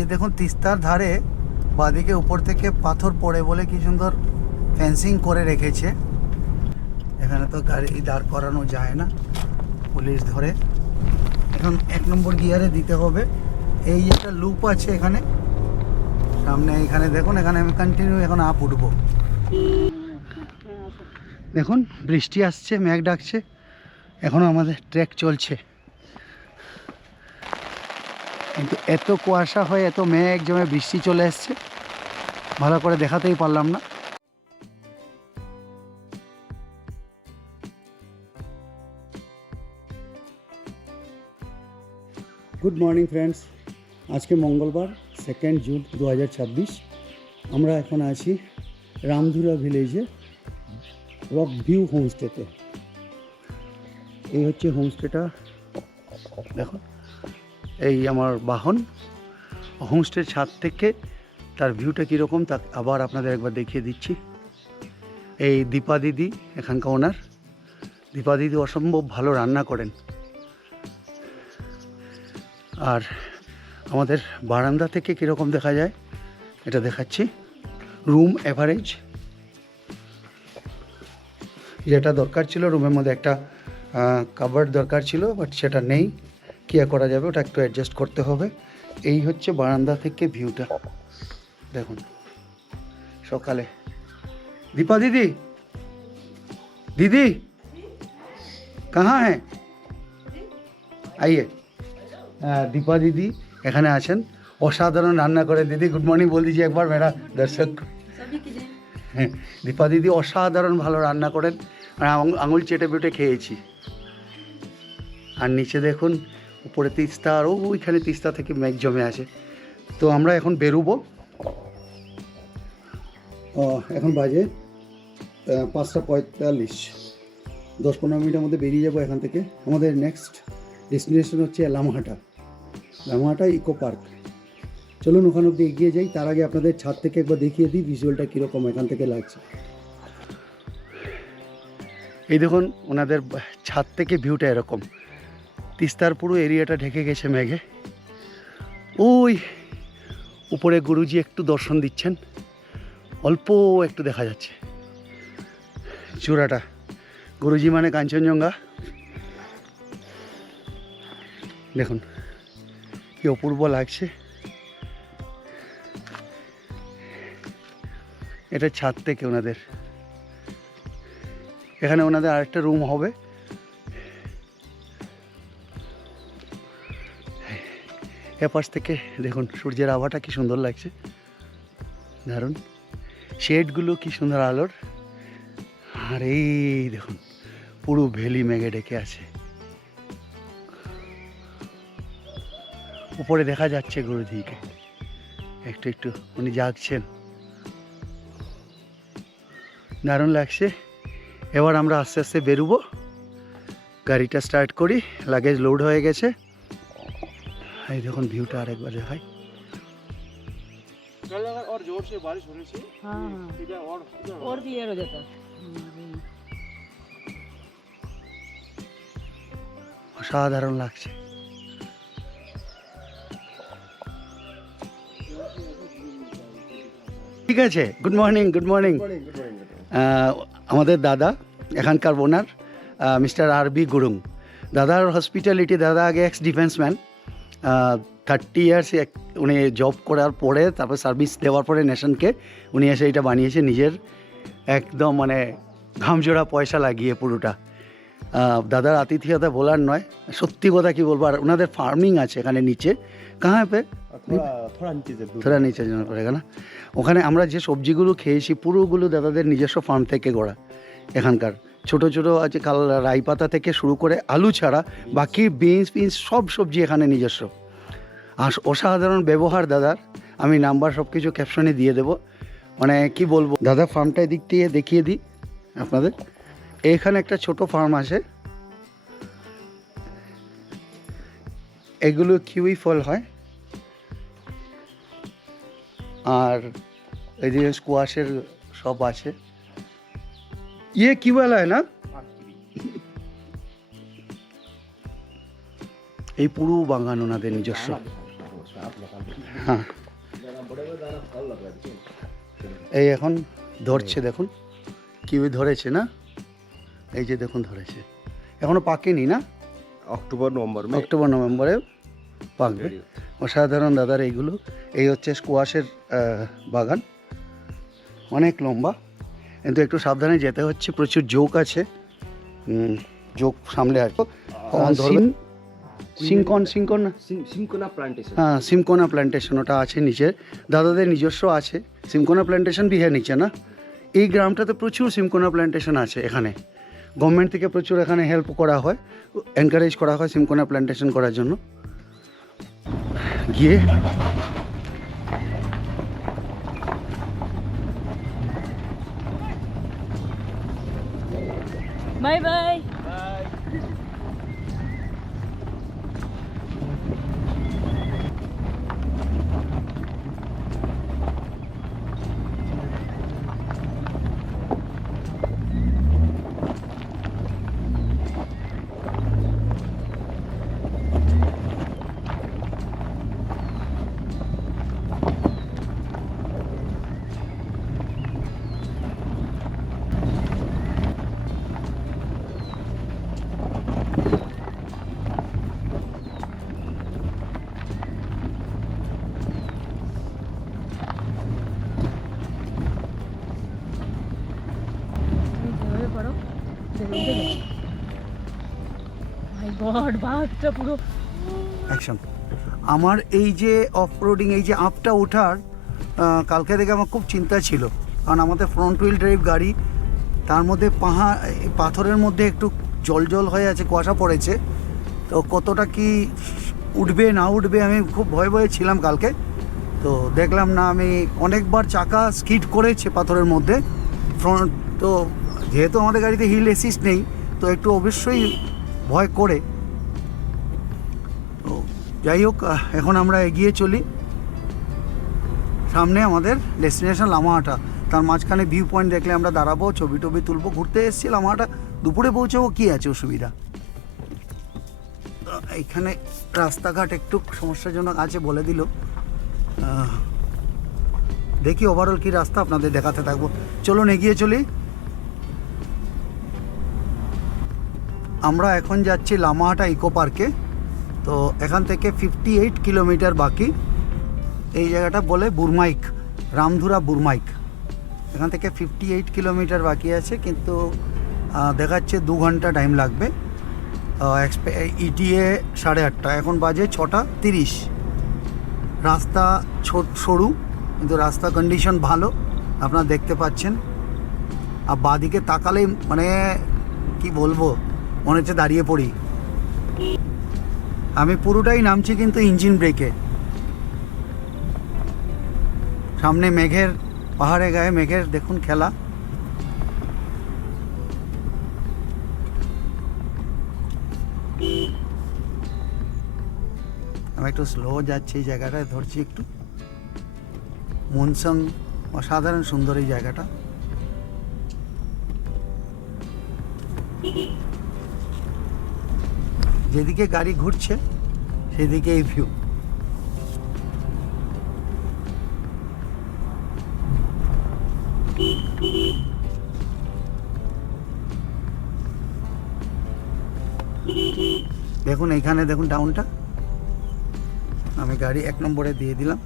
যে দেখুন তিস্তার ধারে বাঁদিকে উপর থেকে পাথর পড়ে বলে কি সুন্দর ফেন্সিং করে রেখেছে। এখানে তো গাড়ি দাঁড় করানো যায় না, পুলিশ ধরে। এখন 1 নম্বর গিয়ারে দিতে হবে। এই একটা লুপ আছে এখানে সামনে, এখানে দেখুন, এখানে আমি কন্টিনিউ এখন আপ উঠবো। দেখুন বৃষ্টি আসছে, মেঘ ডাকছে, এখনও আমাদের ট্রেক চলছে। কিন্তু এত কুয়াশা হয়ে এত মেঘ জমে বৃষ্টি চলে এসছে, ভালো করে দেখাতেই পারলাম না। গুড মর্নিং ফ্রেন্ডস, আজকে মঙ্গলবার 2 জুন 2026। আমরা এখন আছি রামধুরা ভিলেজে রক ভিউ হোমস্টেতে। এই হচ্ছে হোমস্টেটা, দেখুন এই আমার বাহন। হোমস্টের ছাদ থেকে তার ভিউটা কীরকম তা আবার আপনাদের একবার দেখিয়ে দিচ্ছি। এই দীপা দিদি এখানকার ওনার। দীপা দিদি অসম্ভব ভালো রান্না করেন। আর আমাদের বারান্দা থেকে কীরকম দেখা যায় এটা দেখাচ্ছি। রুম অ্যাভারেজ, যেটা দরকার ছিল রুমের মধ্যে একটা কাভার্ড দরকার ছিল, বাট সেটা নেই। কী করা যাবে, ওটা একটু অ্যাডজাস্ট করতে হবে। এই হচ্ছে বারান্দা থেকে ভিউটা, দেখুন সকালে। দীপা দিদি, দিদি কাহা হ্যাঁ আইয়ে। দীপা দিদি এখানে আছেন, অসাধারণ রান্না করে। দিদি গুড মর্নিং বল দিজি একবার মেরা দর্শক। হ্যাঁ, দীপা দিদি অসাধারণ ভালো রান্না করেন, আর আঙুল চেটে বেটে খেয়েছি। আর নিচে দেখুন উপরে তিস্তা, আর ওইখানে তিস্তা থেকে মেঘ জমে আছে। তো আমরা এখন বেরোবো। এখন বাজে 5:45, 10-15 মিনিটের মধ্যে বেরিয়ে যাবো এখান থেকে। আমাদের নেক্সট ডেস্টিনেশন হচ্ছে লামহাটা ইকো পার্ক। চলুন ওখানে অব্দি এগিয়ে যাই। তার আগে আপনাদের ছাদ থেকে একবার দেখিয়ে দিই ভিজুয়ালটা কীরকম এখান থেকে লাগছে। এই দেখুন ওনাদের ছাদ থেকে ভিউটা এরকম। তিস্তার পুরো এরিয়াটা ঢেকে গেছে মেঘে। ওই উপরে গুরুজি একটু দর্শন দিচ্ছেন, অল্প একটু দেখা যাচ্ছে চূড়াটা। গুরুজি মানে কাঞ্চনজঙ্ঘা। দেখুন কি অপূর্ব লাগছে। এটা ছাদ থেকে ওনাদের, এখানে ওনাদের আরেকটা রুম হবে। এপাশ থেকে দেখুন সূর্যের আভাটা কি সুন্দর লাগছে, দারুণ। শেডগুলো কি সুন্দর আলোর। আর এই দেখুন পুরো ভ্যালি মেঘে ডেকে আছে। উপরে দেখা যাচ্ছে গুরুজিকে একটু একটু, উনি জাগছেন, দারুণ লাগছে। এবার আমরা আস্তে আস্তে বেরোবো। গাড়িটা স্টার্ট করি, লাগেজ লোড হয়ে গেছে। এই দেখুন ভিউটা আরেকবার দেখাই। और जोर से बारिश होने से और क्लियर हो जाता। অসাধারণ লাগছে। ঠিক আছে, গুড মর্নিং। Good morning. আমাদের দাদা এখানকার ওনার মিস্টার আর.বি. গুরুং। দাদার হসপিটালিটি, দাদা আগে এক্স ডিফেন্সম্যান। 30 ইয়ার্স উনি জব করার পরে তারপর সার্ভিস দেওয়ার পরে নেশনকে উনি এসে এটা বানিয়েছে নিজের, একদম মানে ঘামজোড়া পয়সা লাগিয়ে পুরোটা। দাদার আতিথেয়তা বলার নয়, সত্যি কথা কি বলবো। আর ওনাদের ফার্মিং আছে এখানে নিচে, কাহা পে থোড়া নিচে জানা পড়েগা না। ওখানে আমরা যে সবজিগুলো খেয়েছি পুরোগুলো দাদাদের নিজস্ব ফার্ম থেকে গড়া। এখানকার ছোট ছোট আছে রাই পাতা থেকে শুরু করে আলু ছাড়া বাকি বিনস সব সবজি এখানে নিজস্ব। আর অসাধারণ ব্যবহার দাদার। আমি নাম্বার সব কিছু ক্যাপশনে দিয়ে দেবো। মানে কি বলবো, দাদা ফার্মটা এদিক দিয়ে দেখিয়ে দিই আপনাদের। এখানে একটা ছোট ফার্ম আছে, এগুলো কিউই ফল হয়। আর এই যে স্কোয়াশের সব আছে। ইয়ে কি বলা হয় না, এই পুরো বাগান ওনাদের নিজস্ব। হ্যাঁ এই এখন ধরছে দেখুন কিউই ধরেছে না, এই যে দেখুন ধরেছে, এখনো পাকেনি না, अक्टूबर नवंबर में অক্টোবর নভেম্বরে পাকবে। অসাধারণ দাদার এইগুলো, এই হচ্ছে স্কোয়াশের বাগান, অনেক লম্বা, কিন্তু একটু সাবধানে যেতে হচ্ছে, প্রচুর জোক আছে, জোক সামলে আর কি। সিনকন সিনকন सिंकोना प्लांटेशन হ্যাঁ সিমকোনা প্ল্যান্টেশন ওটা আছে নিচে, দাদাদের নিজস্ব আছে। সিমকোনা প্ল্যান্টেশন বিহার নিচে না, এই গ্রামটাতে প্রচুর সিমকোনা প্ল্যান্টেশন আছে। এখানে গভর্নমেন্ট থেকে প্রচুর এখানে হেল্প করা হয়, এনকারেজ করা হয় সিমকোনা প্ল্যান্টেশন করার জন্য। গিয়ে বাই বাই। মাই গড, বাঘটা পুরো অ্যাকশন। আমার এই যে অফ রোডিং, এই যে আপটা ওঠার কালকে থেকে আমার খুব চিন্তা ছিল, কারণ আমাদের ফ্রন্ট হুইল ড্রাইভ গাড়ি, তার মধ্যে পাথরের মধ্যে একটু জল জল হয়ে আছে, কুয়াশা পড়েছে, তো কতটা কি উঠবে না উঠবে আমি খুব ভয়ে ভয়ে ছিলাম কালকে। তো দেখলাম না, আমি অনেকবার চাকা স্কিড করেছে পাথরের মধ্যে ফ্রন্ট, তো যেহেতু আমাদের গাড়িতে হিল অ্যাসিস্ট নেই, তো একটু অবশ্যই ভয় করে। তো যাই হোক, এখন আমরা এগিয়ে চলি, সামনে আমাদের ডেস্টিনেশন লামাহাটা, তার মাঝখানে ভিউ পয়েন্ট দেখলে আমরা দাঁড়াবো, ছবি টবি তুলবো, ঘুরতে এসেছি লামাহাটা, দুপুরে পৌঁছাবো, কী আছে অসুবিধা। এইখানে রাস্তাঘাট একটু সমস্যাজনক আছে বলে দিল, দেখি ওভারঅল কী রাস্তা আপনাদের দেখাতে থাকবো। চলুন এগিয়ে চলি। আমরা এখন যাচ্ছি লামাহাটা ইকো পার্কে, তো এখান থেকে 58 কিলোমিটার বাকি। এই জায়গাটা বলে বুরমাইক, রামধুরা বুরমাইক, এখান থেকে 58 কিলোমিটার বাকি আছে, কিন্তু দেখাচ্ছে 2 ঘন্টা টাইম লাগবে। ইটিএ 8:30, এখন বাজে 6:30। রাস্তা সরু, কিন্তু রাস্তা কন্ডিশন ভালো, আপনারা দেখতে পাচ্ছেন। আর বাঁদিকে তাকালেই মানে কি বলবো, মনে হচ্ছে দাঁড়িয়ে পড়ি। আমি পুরোটাই নামছি কিন্তু ইঞ্জিন ব্রেকে। সামনে মেঘের, পাহাড়ে গায়ে মেঘের দেখুন খেলা। আমি একটু স্লো যাচ্ছি, এই জায়গাটায় ধরছি একটু। মনসং, অসাধারণ সুন্দর এই জায়গাটা। যেদিকে গাড়ি ঘুরছে সেদিকে এই ভিউ। দেখুন এইখানে দেখুন টাউনটা, আমি গাড়ি 1 নম্বরে দিয়ে দিলাম,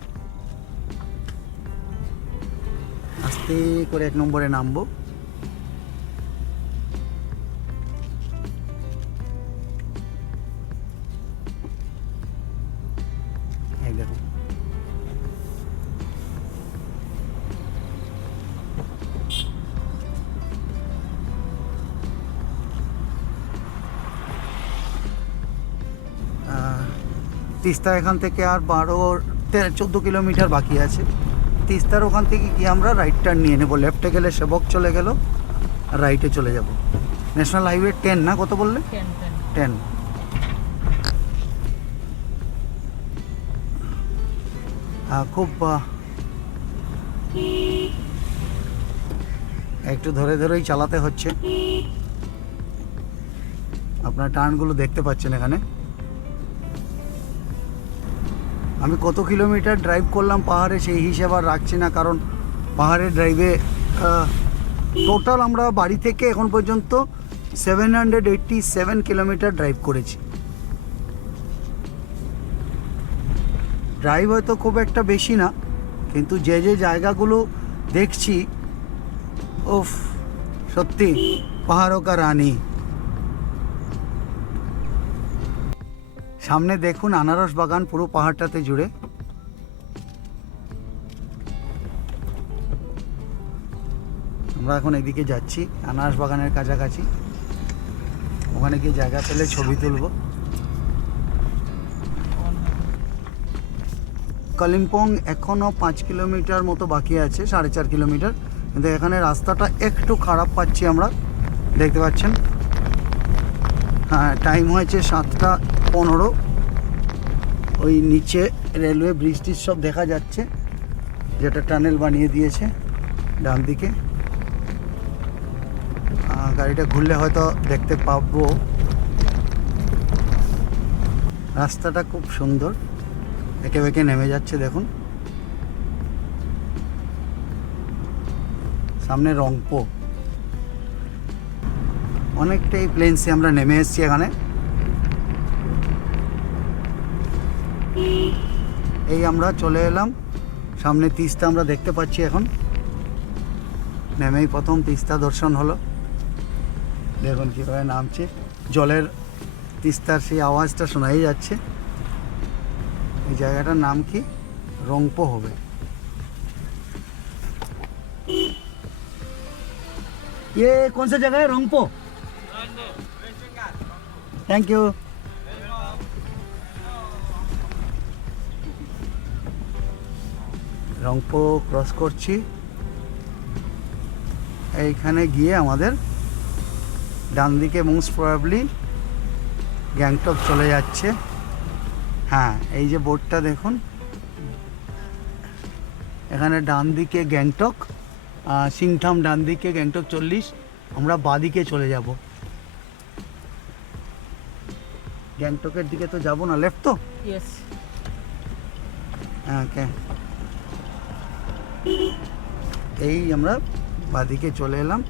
আস্তে করে 1 নম্বরে নামবো। এই দেখুন তিস্তা এখান থেকে আর 12-14 কিলোমিটার বাকি আছে। তিস্তার ওখান থেকে গিয়ে আমরা রাইট টার্ন নিয়ে নেবো, লেফটে গেলে সেবক চলে গেল, আর রাইটে চলে যাব। ন্যাশনাল হাইওয়ে 10 না, কত বললে? 10। খুব একটু ধরে ধরেই চালাতে হচ্ছে। আপনার টার্নগুলো দেখতে পাচ্ছেন এখানে। আমি কত কিলোমিটার ড্রাইভ করলাম পাহাড়ে সেই হিসাব আর রাখছি না, কারণ পাহাড়ের ড্রাইভে টোটাল আমরা বাড়ি থেকে এখন পর্যন্ত 787 কিলোমিটার ড্রাইভ করেছি। ড্রাইভ হয়তো খুব একটা বেশি না, কিন্তু যে যে জায়গাগুলো দেখছি, উফ, সত্যি পাহাড়ও কা রানী। সামনে দেখুন আনারস বাগান পুরো পাহাড়টাতে জুড়ে। আমরা এখন এদিকে যাচ্ছি আনারস বাগানের কাছাকাছি, ওখানে গিয়ে জায়গা পেলে ছবি তুলব। কালিম্পং এখনও 5 কিলোমিটার মতো বাকি আছে, 4.5 কিলোমিটার, কিন্তু এখানে রাস্তাটা একটু খারাপ পাচ্ছি আমরা, দেখতে পাচ্ছেন। হ্যাঁ, টাইম হয়েছে 7:15। ওই নিচে রেলওয়ে ব্রিজটির সব দেখা যাচ্ছে, যেটা টানেল বানিয়ে দিয়েছে ডান দিকে। গাড়িটা ঘুরলে হয়তো দেখতে পাবো। রাস্তাটা খুব সুন্দর, একে বেঁকে নেমে যাচ্ছে দেখুন। সামনে রংপো, অনেকটাই প্লেন্সে আমরা নেমে এসেছি এখানে। এই আমরা চলে এলাম সামনে, তিস্তা আমরা দেখতে পাচ্ছি এখন। নেমেই প্রথম তিস্তা দর্শন হলো, দেখুন কীভাবে নামছে, জলের তিস্তার সেই আওয়াজটা শোনাই যাচ্ছে। এই জায়গাটার নাম কি? রংপো হবে। ये कौन सा जगह है? Rongpo. Thank you. Rongpo cross করছি, এইখানে গিয়ে আমাদের ডান দিকে মোস্ট প্রবাবলি গ্যাংটক চলে যাচ্ছে। হ্যাঁ, এই যে বোর্ডটা দেখুন, এখানে ডান দিকে গ্যাংটক, সিংথাম ডান দিকে, গ্যাংটক 40, আমরা বাঁদিকে চলে যাব। গ্যাংটকের দিকে তো যাব না, লেফট তো? Yes. ওকে, এই আমরা বাঁদিকে চলে এলাম।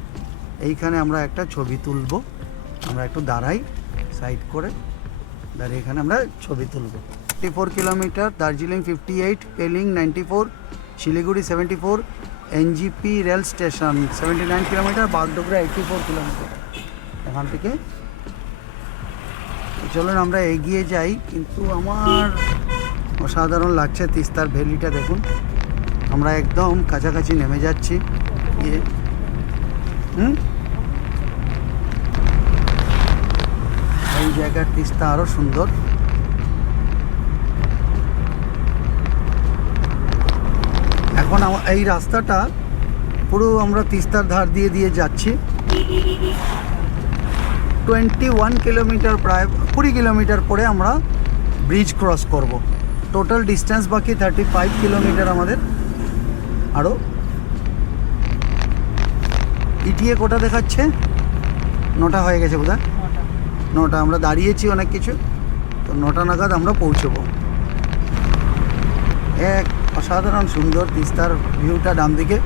এইখানে আমরা একটা ছবি তুলব, আমরা একটু দাঁড়াই সাইড করে, দাঁড়িয়ে এখানে আমরা ছবি তুলব। 54 kilometre, Darjeeling 58, Pelling 94, Siliguri 74, NJP rail station 79 kilometre, Bagdogra 84 kilometre. এখান থেকে চলুন আমরা এগিয়ে যাই। কিন্তু আমার অসাধারণ লাগছে তিস্তার ভ্যালিটা দেখুন, আমরা একদম কাছাকাছি নেমে যাচ্ছি। এই জায়গার তিস্তা আরও সুন্দর। এখন এই রাস্তাটা পুরো আমরা তিস্তার ধার দিয়ে দিয়ে যাচ্ছি। 21 কিলোমিটার, প্রায় 20 কিলোমিটার পরে আমরা ব্রিজ ক্রস করব। টোটাল ডিস্টেন্স বাকি 35 কিলোমিটার আমাদের। আরও ইটিএ কোটা দেখাচ্ছে 9টা হয়ে গেছে বোধহয়, 9টা। আমরা দাঁড়িয়েছি অনেক কিছু, তো 9টা নাগাদ আমরা পৌঁছবো। এক অসাধারণ সুন্দর তিস্তার ভিউটা ডান দিকে,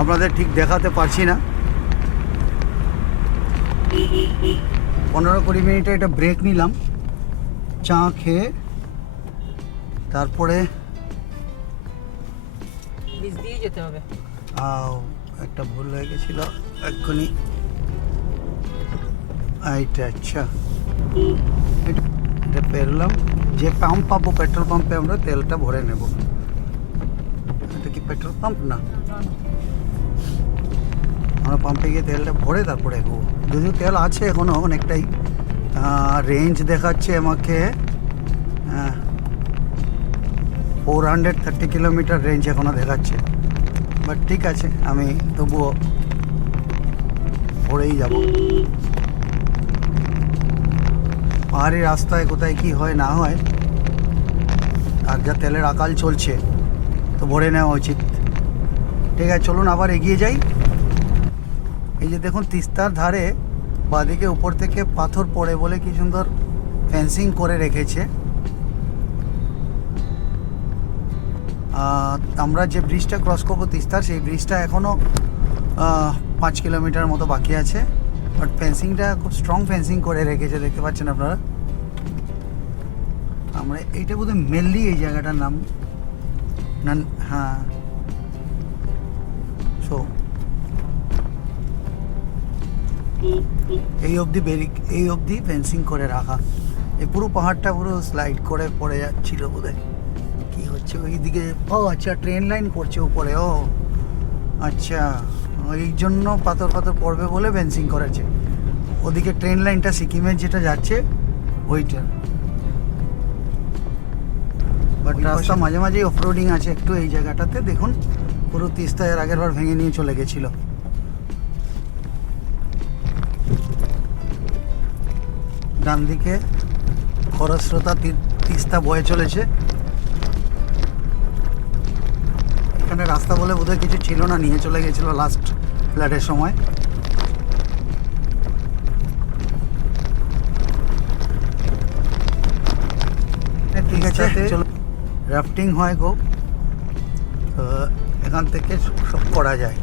আপনাদের ঠিক দেখাতে পারছি না। 15-20 মিনিটে একটা ব্রেক নিলাম চা খেয়ে, তারপরে বীজ দিয়ে যেতে হবে। একটা ভুল হয়ে গেছিল এক্ষুনি। এইটা আচ্ছা, এটা পেরলাম। যে পাম্প পাবো, পেট্রোল পাম্পে আমরা তেলটা ভরে নেব। এটা কি পেট্রোল পাম্প? না, আমরা পাম্পে গিয়ে তেলটা ভরে তারপরে এগোবো। যদিও তেল আছে এখনও অনেকটাই, রেঞ্জ দেখাচ্ছে আমাকে 430 কিলোমিটার রেঞ্জ এখনও দেখাচ্ছে। বাট ঠিক আছে, আমি তবুও ভরেই যাব। পাহাড়ি রাস্তায় কোথায় কি হয় না হয়, আর যা তেলের আকাল চলছে, তো ভরে নেওয়া উচিত। ঠিক আছে, চলুন আবার এগিয়ে যাই। এই যে দেখুন তিস্তার ধারে বাঁদিকে উপর থেকে পাথর পড়ে বলে কি সুন্দর ফেন্সিং করে রেখেছে। আমরা যে ব্রিজটা ক্রস করবো তিস্তার, সেই ব্রিজটা এখনও 5 কিলোমিটার মতো বাকি আছে। বাট ফেন্সিংটা খুব স্ট্রং ফেন্সিং করে রেখেছে, দেখতে পাচ্ছেন আপনারা। আমরা এইটা বোধহয় মেনলি এই জায়গাটার নাম না, হ্যাঁ। সো এই অবধি ফেন্সিং করে রাখা। এই পুরো পাহাড়টা পুরো স্লাইড করে পড়ে যাচ্ছিল বোধহয়। কি হচ্ছে ওইদিকে? ও আচ্ছা, ট্রেন লাইন করছে উপরে। ও আচ্ছা, ওই জন্য পাথর পড়বে বলে ফেন্সিং করেছে। ওদিকে ট্রেন লাইনটা সিকিমের যেটা যাচ্ছে ওইটা। বাট রাস্তা মাঝে মাঝেই অফরোডিং আছে একটু এই জায়গাটাতে। দেখুন পুরো তিস্তা এর আগের বার ভেঙে নিয়ে চলে গেছিল। ডান দিকে খরস্রোতা তিস্তা বয়ে চলেছে। এখানে রাস্তা বলে বোধহয় কিছু ছিল না, নিয়ে চলে গেছিল লাস্ট ফ্ল্যাটের সময়। ঠিক আছে, চলো। রাফটিং হয় গো, এখান থেকে সব করা যায়।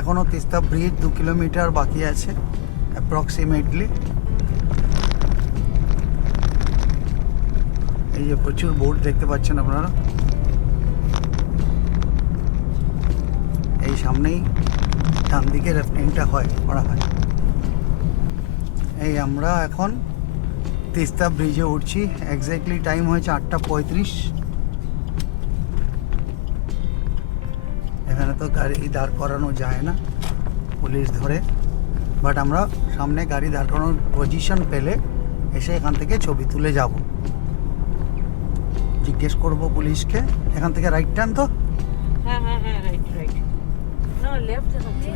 এখনও তিস্তা ব্রিজ 2 কিলোমিটার বাকি আছে অ্যাপ্রক্সিমেটলি। এই যে প্রচুর বোট দেখতে পাচ্ছেন আপনারা। এই সামনেই ডান দিকে রাফটিংটা করা হয়। এই আমরা এখন তিস্তা ব্রিজে উঠছি। এক্স্যাক্টলি টাইম হয়েছে 8:35। এখানে তো গাড়ি দাঁড় করানো যায় না, পুলিশ ধরে। বাট আমরা সামনে গাড়ি দাঁড় করানোর পজিশন পেলে এসে এখান থেকে ছবি তুলে যাব। জিজ্ঞেস করব পুলিশকে। এখান থেকে রাইট টার্ন তো? হ্যাঁ রাইট না, লেফট হচ্ছে।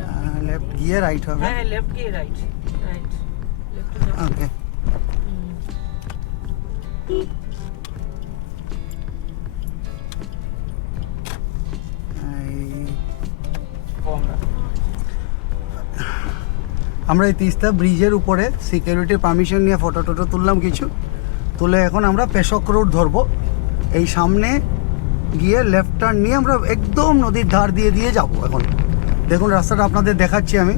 লেফট গিয়ে রাইট হবে। হ্যাঁ লেফট গিয়ে রাইট লেফট। ওকে। আমরা এই তিস্তা ব্রিজের উপরে সিকিউরিটির পারমিশন নিয়ে ফটো তুললাম কিছু, তুলে এখন আমরা পেশক রোড ধরবো। এই সামনে গিয়ে লেফট টার্ন নিয়ে আমরা একদম নদীর ধার দিয়ে যাব। এখন দেখুন রাস্তাটা আপনাদের দেখাচ্ছি আমি।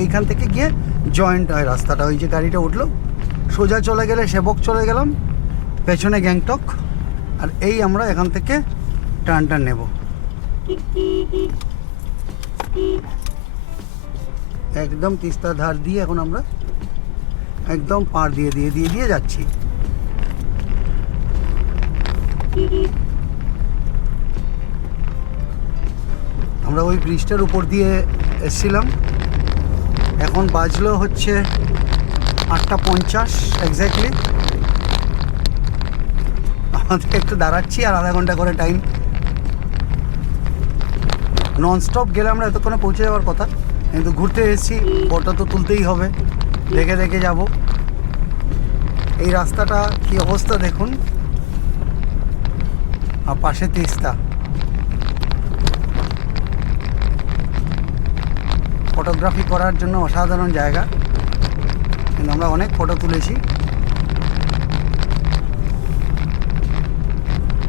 এইখান থেকে গিয়ে জয়েন্ট হয় রাস্তাটা। ওই যে গাড়িটা উঠলো, সোজা চলে গেলে সেবক চলে গেলাম, পেছনে গ্যাংটক। আর এই আমরা এখান থেকে টার্নটা নেব। একদম তিস্তা ধার দিয়ে এখন আমরা একদম পার দিয়ে যাচ্ছি। আমরা ওই ব্রিজটার উপর দিয়ে এসছিলাম। এখন বাজলো হচ্ছে 8:50 এক্স্যাক্টলি। আমাদের একটু দাঁড়াচ্ছি, আর আধা ঘন্টা করে টাইম। ননস্টপ গেলে আমরা এতক্ষণে পৌঁছে যাওয়ার কথা, কিন্তু ঘুরতে এসেছি, ফটো তো তুলতেই হবে, দেখে যাব। এই রাস্তাটা কি অবস্থা দেখুন, আর পাশে তিস্তা। ফটোগ্রাফি করার জন্য অসাধারণ জায়গা, কিন্তু আমরা অনেক ফটো তুলেছি।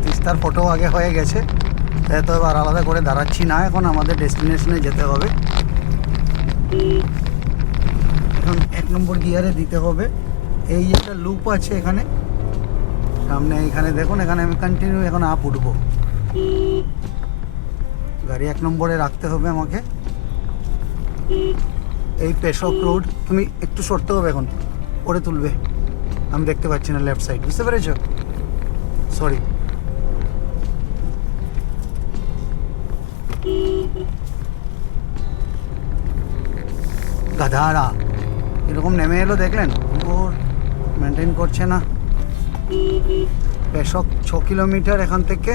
তিস্তার ফটো আগে হয়ে গেছে, তাই তো এবার আলাদা করে দাঁড়াচ্ছি না। এখন আমাদের ডেস্টিনেশনে যেতে হবে। এখন 1 নম্বর গিয়ারে দিতে হবে। এই একটা লুপ আছে এখানে সামনে, এখানে দেখুন। এখানে আমি কন্টিনিউ এখন আপ উঠবো। গাড়ি 1 নম্বরে রাখতে হবে আমাকে। এই পেশক রোড, তুমি একটু সরতে হবে, এখন পরে তুলবে। আমি দেখতে পাচ্ছি না লেফট সাইড, বুঝতে পেরেছ? সরি। গাধারা এরকম নেমে এলো, দেখলেন? ওর মেনটেন করছে না। পেশক 6 কিলোমিটার এখান থেকে।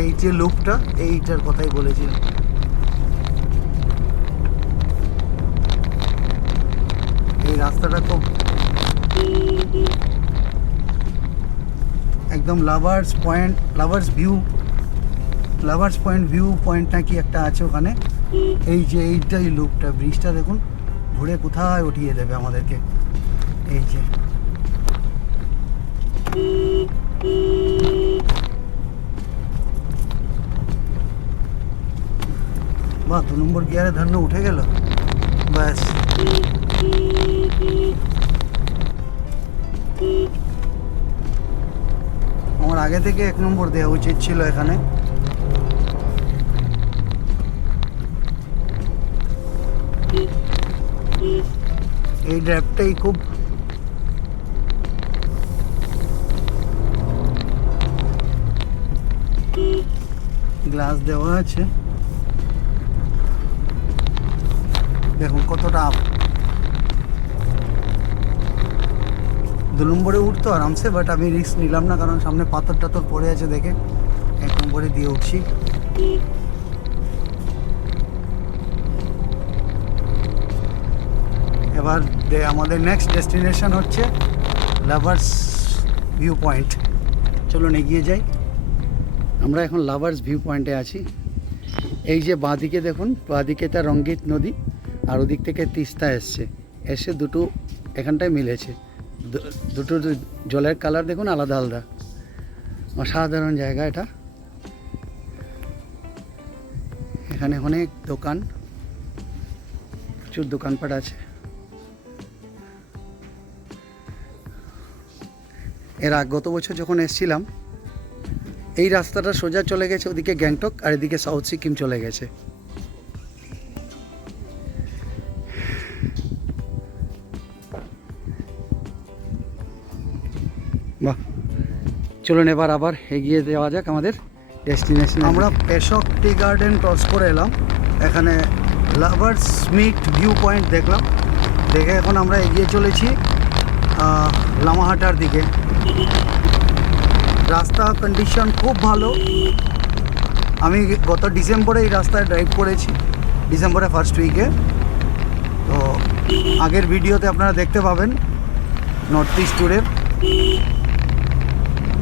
এই যে লুপটা, এইটার কথাই বলেছিলাম। এই রাস্তাটা তো একদম লাভার্স পয়েন্ট ভিউ পয়েন্ট নাকি একটা আছে ওখানে। এই যে এইটাই লুপটা, ব্রিজটা দেখুন ঘুরে কোথায় উঠিয়ে দেবে আমাদেরকে। এই যে বাহ 2 নম্বর গিয়ারে ধান্য উঠে গেল ব্যাস। আমার আগে থেকে 1 নম্বর দেওয়া উচিত ছিল এখানে। এই ড্রাইভটাই খুব গ্লাস দেওয়া আছে, দেখুন কতটা আপ। 2 নম্বরে উঠতো আরামসে, বাট আমি রিস্ক নিলাম না, কারণ সামনে পাথর টাথর পড়ে আছে দেখে 1 নম্বরে দিয়ে উঠছি। এবার আমাদের নেক্সট ডেস্টিনেশন হচ্ছে লাভার্স ভিউ পয়েন্ট। চলুন এগিয়ে যাই। আমরা এখন লাভার্স ভিউ পয়েন্টে আছি। এই যে বাঁদিকে দেখুন, বাঁদিকে তার রঙ্গিত নদী, আর ওদিক থেকে তিস্তা এসে দুটো এখানটায় মিলেছে। দুটো জলের কালার দেখুন আলাদা আলাদা। অসাধারণ জায়গা এটা। এখানে অনেক দোকান, প্রচুর দোকানপাট আছে। এর গত বছর যখন এসেছিলাম, এই রাস্তাটা সোজা চলে গেছে ওদিকে গ্যাংটক, আর এদিকে সাউথ সিকিম চলে গেছে। বাহ, চলুন এবার আবার এগিয়ে যাওয়া যাক আমাদের ডেস্টিনেশন। আমরা পেশক টি গার্ডেন ক্রস করে এলাম, এখানে লাভার্স মিট ভিউ পয়েন্ট দেখলাম। দেখে এখন আমরা এগিয়ে চলেছি লামাহাটার দিকে। রাস্তা কন্ডিশন খুব ভালো। আমি গত ডিসেম্বরে এই রাস্তায় ড্রাইভ করেছি, ডিসেম্বরে ফার্স্ট উইকে। তো আগের ভিডিওতে আপনারা দেখতে পাবেন নর্থ ইস্ট ট্যুরের।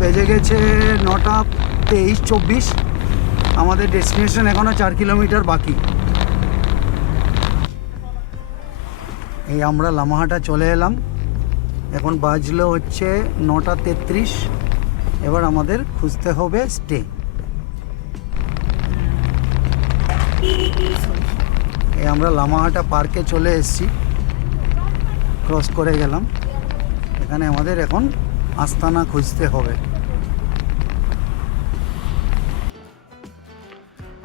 বেজে গেছে 9:23-24। আমাদের ডেস্টিনেশন এখনও 4 কিলোমিটার বাকি। এই আমরা লামাহাটা চলে এলাম, এখন বাজলো হচ্ছে 9:33। এবার আমাদের খুঁজতে হবে স্টে। এই আমরা লামাহাটা পার্কে চলে এসেছি, ক্রস করে গেলাম। এখানে আমাদের এখন আস্তানা খুঁজতে হবে।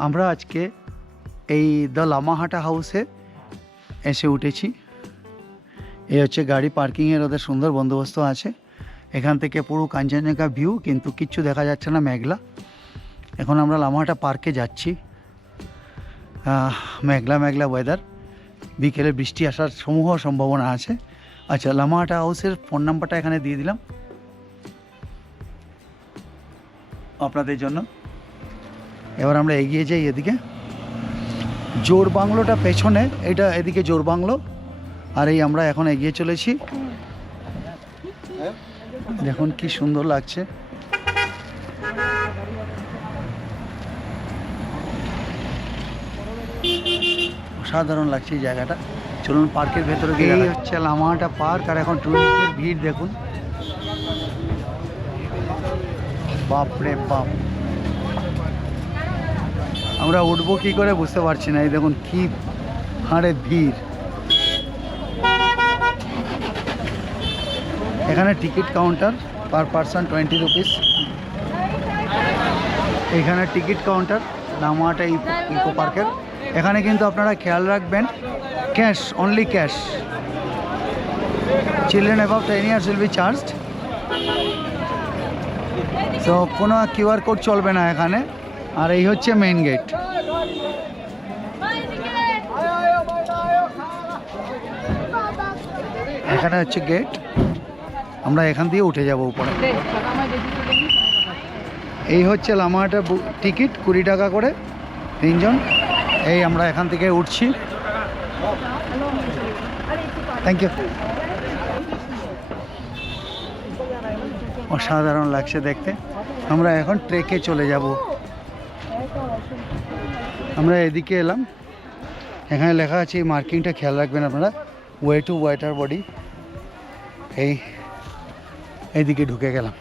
আমরা আজকে এই দ্য লামাহাটা হাউসে এসে উঠেছি। এই হচ্ছে গাড়ি পার্কিংয়ের ওদের সুন্দর বন্দোবস্ত আছে। এখান থেকে পুরো কাঞ্চনজঙ্ঘা ভিউ, কিন্তু কিচ্ছু দেখা যাচ্ছে না, মেঘলা। এখন আমরা লামাহাটা পার্কে যাচ্ছি। মেঘলা মেঘলা ওয়েদার, বিকেলে বৃষ্টি আসার সমূহ সম্ভাবনা আছে। আচ্ছা, লামাহাটা হাউসের ফোন নাম্বারটা এখানে দিয়ে দিলাম আপনাদের জন্য। এবার আমরা এগিয়ে যাই এদিকে। জোর বাংলোটা পেছনে, এটা এদিকে জোর বাংলো, আর এই আমরা এখন এগিয়ে চলেছি। দেখুন কি সুন্দর লাগছে। অসাধারণ লাগছে এই জায়গাটা। চলুন পার্কের ভেতরে গিয়ে। এই হচ্ছে লামাহাটা পার্ক, আর এখন টুরিস্টের ভিড় দেখুন। বাপ রে বাপ, আমরা উঠবো কি করে বুঝতে পারছি না। এই দেখুন কি হাড়ে ভিড়। এখানে ticket counter, per person 20 rupees. এখানে টিকিট কাউন্টার লামাহাটা ইকো পার্কের। এখানে কিন্তু আপনারা খেয়াল রাখবেন, cash, only cash. Children above 10 years will be charged. তো কোনো কিউআর কোড চলবে না এখানে। আর এই হচ্ছে মেইন গেট। এখানে হচ্ছে গেট, আমরা এখান দিয়ে উঠে যাব উপরে। এই হচ্ছে লামাহাটা টিকিট, 20 টাকা করে 3 জন। এই আমরা এখান থেকে উঠছি। Thank you. অসাধারণ লাগছে দেখতে। আমরা এখন ট্রেকে চলে যাব। আমরা এদিকে এলাম, এখানে লেখা আছে, এই মার্কিংটা খেয়াল রাখবেন আপনারা, ওয়ে টু ওয়াটার বডি। এইদিকে ঢুকে গেলাম।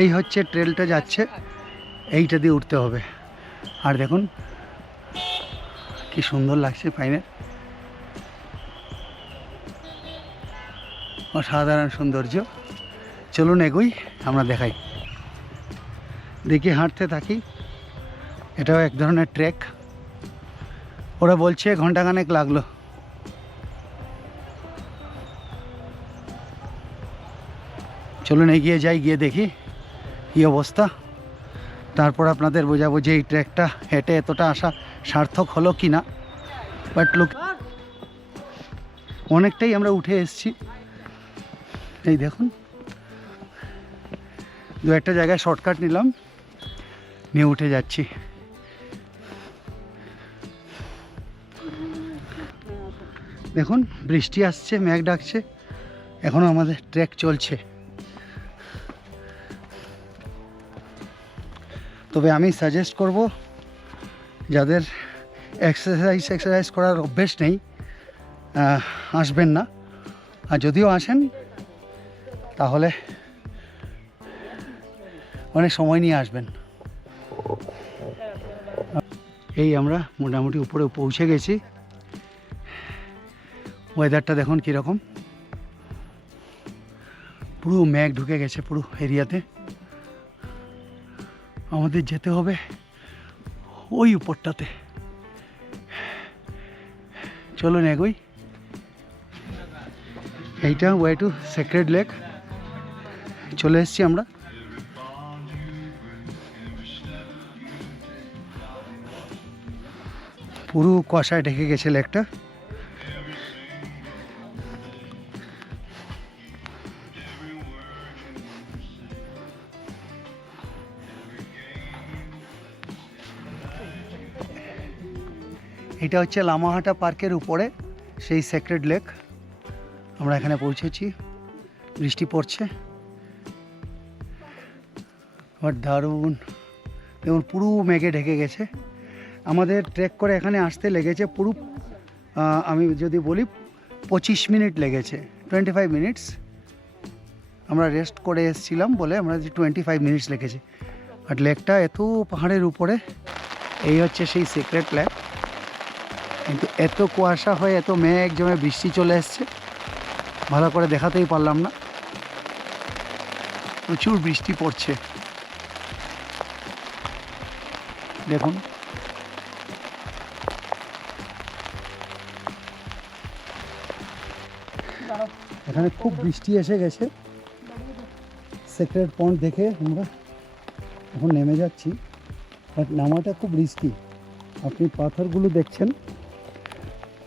এই হচ্ছে ট্রেলটা যাচ্ছে, এইটা দিয়ে উঠতে হবে। আর দেখুন কি সুন্দর লাগছে পাইনের, অসাধারণ সৌন্দর্য। চলুন এগোই, আমরা দেখাই। দেখি হাঁটতে থাকি। এটাও এক ধরনের ট্রেক। ওরা বলছে ঘন্টাখানেক লাগলো। চলুন এগিয়ে যাই, গিয়ে দেখি কী অবস্থা। তারপর আপনাদের বোঝাবো যে এই ট্রেকটা হেঁটে এতটা আসা সার্থক হলো কি না। বাট লোক অনেকটাই আমরা উঠে এসেছি। এই দেখুন, দু একটা জায়গায় শর্টকাট নিলাম, নিয়ে উঠে যাচ্ছি। দেখুন বৃষ্টি আসছে, মেঘ ডাকছে, এখনও আমাদের ট্রেক চলছে। তবে আমি সাজেস্ট করব যাদের এক্সারসাইজ করার অভ্যেস নেই, আসবেন না। আর যদিও আসেন তাহলে অনেক সময় নিয়ে আসবেন। এই আমরা মোটামুটি উপরে পৌঁছে গেছি। ওয়েদারটা দেখুন কীরকম, পুরো মেঘ ঢুকে গেছে পুরো এরিয়াতে। আমাদের যেতে হবে ওই উপরটাতে। চলুন এগোই। এইটা ওয়ে টু সেক্রেড লেক। চলে এসেছি আমরা। পুরো কুয়াশায় ঢেকে গেছে লেকটা। এটা হচ্ছে লামাহাটা পার্কের উপরে সেই সেক্রেড লেক। আমরা এখানে পৌঁছেছি, বৃষ্টি পড়ছে। আর দারুণ দেখুন, পুরো মেঘে ঢেকে গেছে। আমাদের ট্রেক করে এখানে আসতে লেগেছে পুরো, আমি যদি বলি 25 মিনিট লেগেছে, 25 মিনিটস। আমরা রেস্ট করে এসেছিলাম বলে আমরা 25 মিনিটস লেগেছে। আর লেকটা এত পাহাড়ের উপরে, এই হচ্ছে সেই সিক্রেট লেক। কিন্তু এত কুয়াশা হয়ে, এত মেঘ জমে বৃষ্টি চলে এসছে, ভালো করে দেখাতেই পারলাম না। প্রচুর বৃষ্টি পড়ছে দেখুন। এখানে খুব বৃষ্টি এসে গেছে। সেক্রেট পয়েন্ট দেখে আমরা এখন নেমে যাচ্ছি। বাট নামাটা খুব রিস্কি। আপনি পাথরগুলো দেখছেন,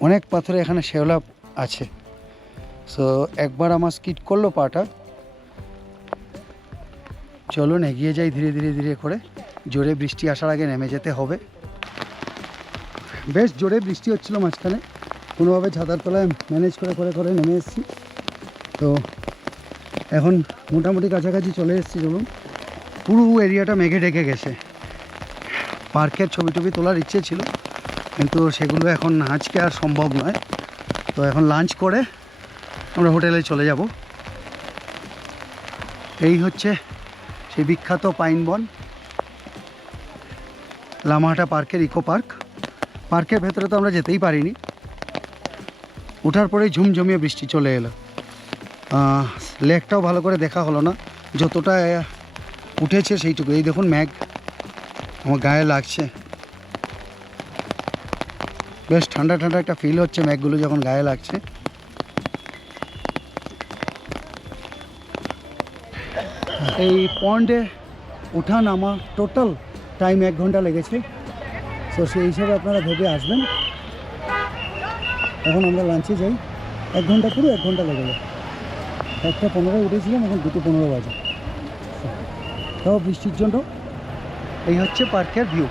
অনেক পাথরে এখানে শেওলা আছে। সো একবার আমার স্কিড করলো পাটা। চলুন এগিয়ে যাই ধীরে ধীরে ধীরে করে। জোরে বৃষ্টি আসার আগে নেমে যেতে হবে। বেশ জোরে বৃষ্টি হচ্ছিল মাঝখানে, কোনোভাবে ছাতার তলায় ম্যানেজ করে করে করে নেমে এসেছি। তো এখন মোটামুটি কাছাকাছি চলে এসেছি। চলুন, পুরো এরিয়াটা মেঘে ঢেকে গেছে। পার্কের ছবি টবি তোলার ইচ্ছে ছিল, কিন্তু সেগুলো এখন আজকে আর সম্ভব নয়। তো এখন লাঞ্চ করে আমরা হোটেলে চলে যাব। এই হচ্ছে সেই বিখ্যাত পাইন বন, লামাহাটা পার্কের ইকো পার্ক। পার্কের ভেতরে তো আমরা যেতেই পারিনি, ওঠার পরেই ঝুমঝমিয়ে বৃষ্টি চলে এলো। লেকটাও ভালো করে দেখা হলো না, যতটা উঠেছে সেইটুকু। এই দেখুন মেঘ আমার গায়ে লাগছে, বেশ ঠান্ডা ঠান্ডা একটা ফিল হচ্ছে মেঘগুলো যখন গায়ে লাগছে। এই পয়েন্টে ওঠা নামা টোটাল টাইম 1 ঘন্টা লেগেছে। সো সেই হিসাবে আপনারা ভেবে আসবেন। এখন আমরা লাঞ্চে যাই। 1 ঘন্টা পুরো 1 ঘন্টা লেগে যায়। 1:15 উঠেছিলাম, এখন 2:15 বাজে। তাও বৃষ্টির জন্য এই হচ্ছে পার্কের ভিউ।